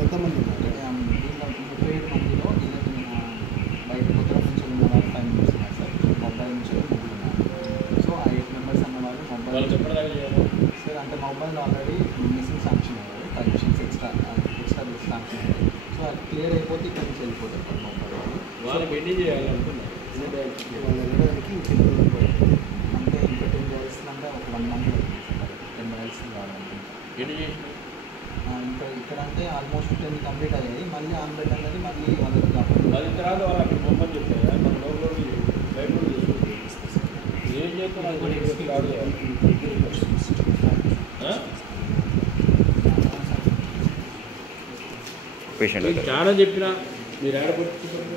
ఎంతమంది ఉన్నారు? 37 మందిలో బయట కొత్త నుంచి ఉన్న వాళ్ళు 5 మెంబర్స్ ఉన్నారు సార్. మొబైల్ నుంచి ముగ్గురు ఉన్నారు. సో ఆ 8 మెంబర్స్ అన్న వాళ్ళు మొబైల్ సార్ అంటే మొబైల్ ఆల్రెడీ మిస్సింగ్ శాంక్షన్ అయ్యారు. 5 మిషన్స్ ఎక్స్ట్రా శాంక్షన్ అయ్యారు. సో అది క్లియర్ అయిపోతే ఇక్కడ నుంచి వెళ్ళిపోతారు సార్ మొబైల్ వాళ్ళకి ఎన్ని చేయాలనుకున్నారు వాళ్ళు వెళ్ళడానికి అంటే ఇంకా 10 డేస్ అంటే ఒక 1 మంత్ అవుతుంది సార్. 10 డేస్ కావాలనుకుంటున్నాను. ఎన్ని చేసినారు ఇంకా ఇక్కడ అంటే ఆల్మోస్ట్ 10 కంప్లీట్ అయ్యాయి. మళ్ళీ ఆన్లైన్ అనేది మళ్ళీ వాళ్ళకి అది తర్వాత వాళ్ళు అక్కడ బొమ్మని చెప్తారా మన లోపల బయట చేసుకుంటే ఏం చేస్తున్నారు చాలా చెప్పినా మీరు ఆడపడుతున్నారు